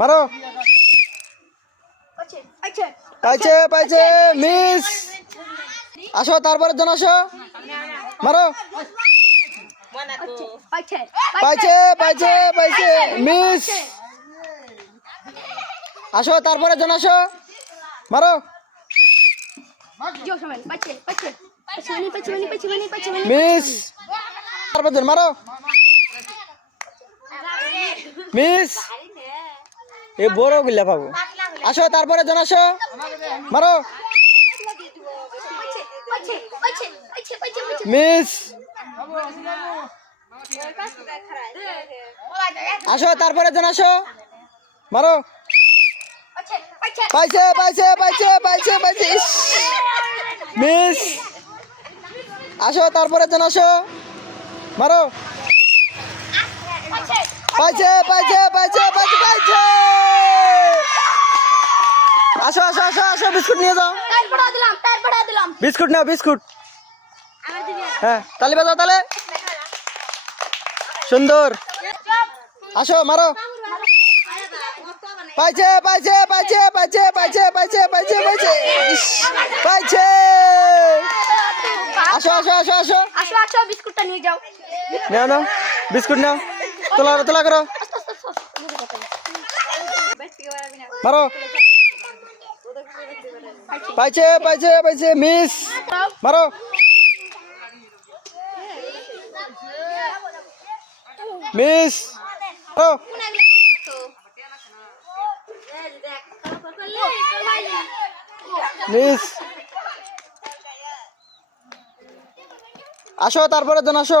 মারো। পাইছে পাইছে মিস। আসো তারপরে জন আসো। মারো। পাইছে পাইছে পাইছে মিস। আসো তারপরে জন আসো। মারো। মিস। তারপর জন মারো। মিস। এ বড়গুলা পাবো। আসো, তারপরে জন মারো। মিস। আসো, তারপরে জন মারো। পাইছে পাইছে পাইছে পাইছে পাইছে। মিস। আসো, তারপরে জন আসো। মারো। পাইছে পাইছে পাইছে পাইছে পাইছে। আসো আসো আসো আসো বিস্কুট নিয়ে যাও। টায়ার পড়া দিলাম টায়ার পড়া দিলাম। বিস্কুট নাও বিস্কুট। হ্যাঁ তালি বাজাও তালে। সুন্দর। আসো মারো। পাইছে পাইছে পাইছে পাইছে পাইছে পাইছে পাইছে পাইছে! পাইছে। আসো আসো আসো আসো। আসো আসো বিস্কুটটা নিয়ে যাও। নাও নাও বিস্কুট নাও। তোলা তোলা করো। মারো পাইছে পাইছে পাইছে মিস মারো। মিস মিস আসো তারপরে জন আসো।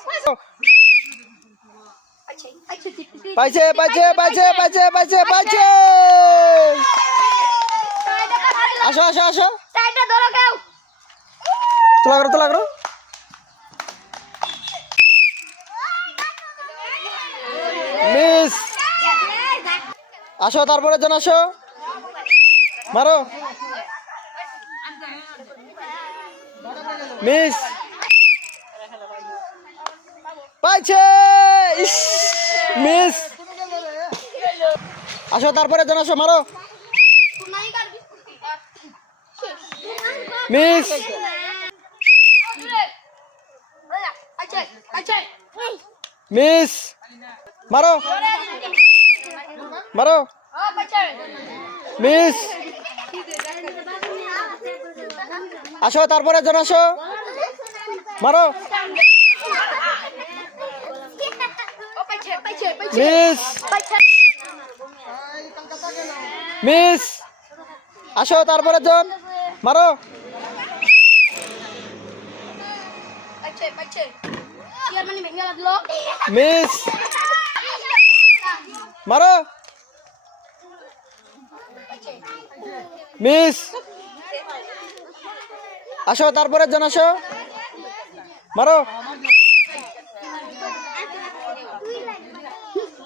পাইছে পাইছে পাইছে পাইছে পাইছে পাইছে। আসো আসো আসো। তোলা করো তোলা করো। মিস। আসো তারপরে জন আসো। মারো। মিস। পাইছে। ইস। মিস। আসো, তারপরে জন আসো, মারো। মিস। মিস। মারো। মারো। মিস। আসো, তারপরে জন আসো। মারো ও পাইছে পাইছে পাইছে মিস মিস আসো তারপরে জন মারো। মিস মারো। মিস আসো তারপরে জন আসো। মারো।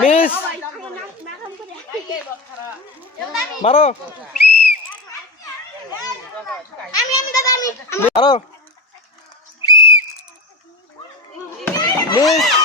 মিস। মারো। মারো। মিস।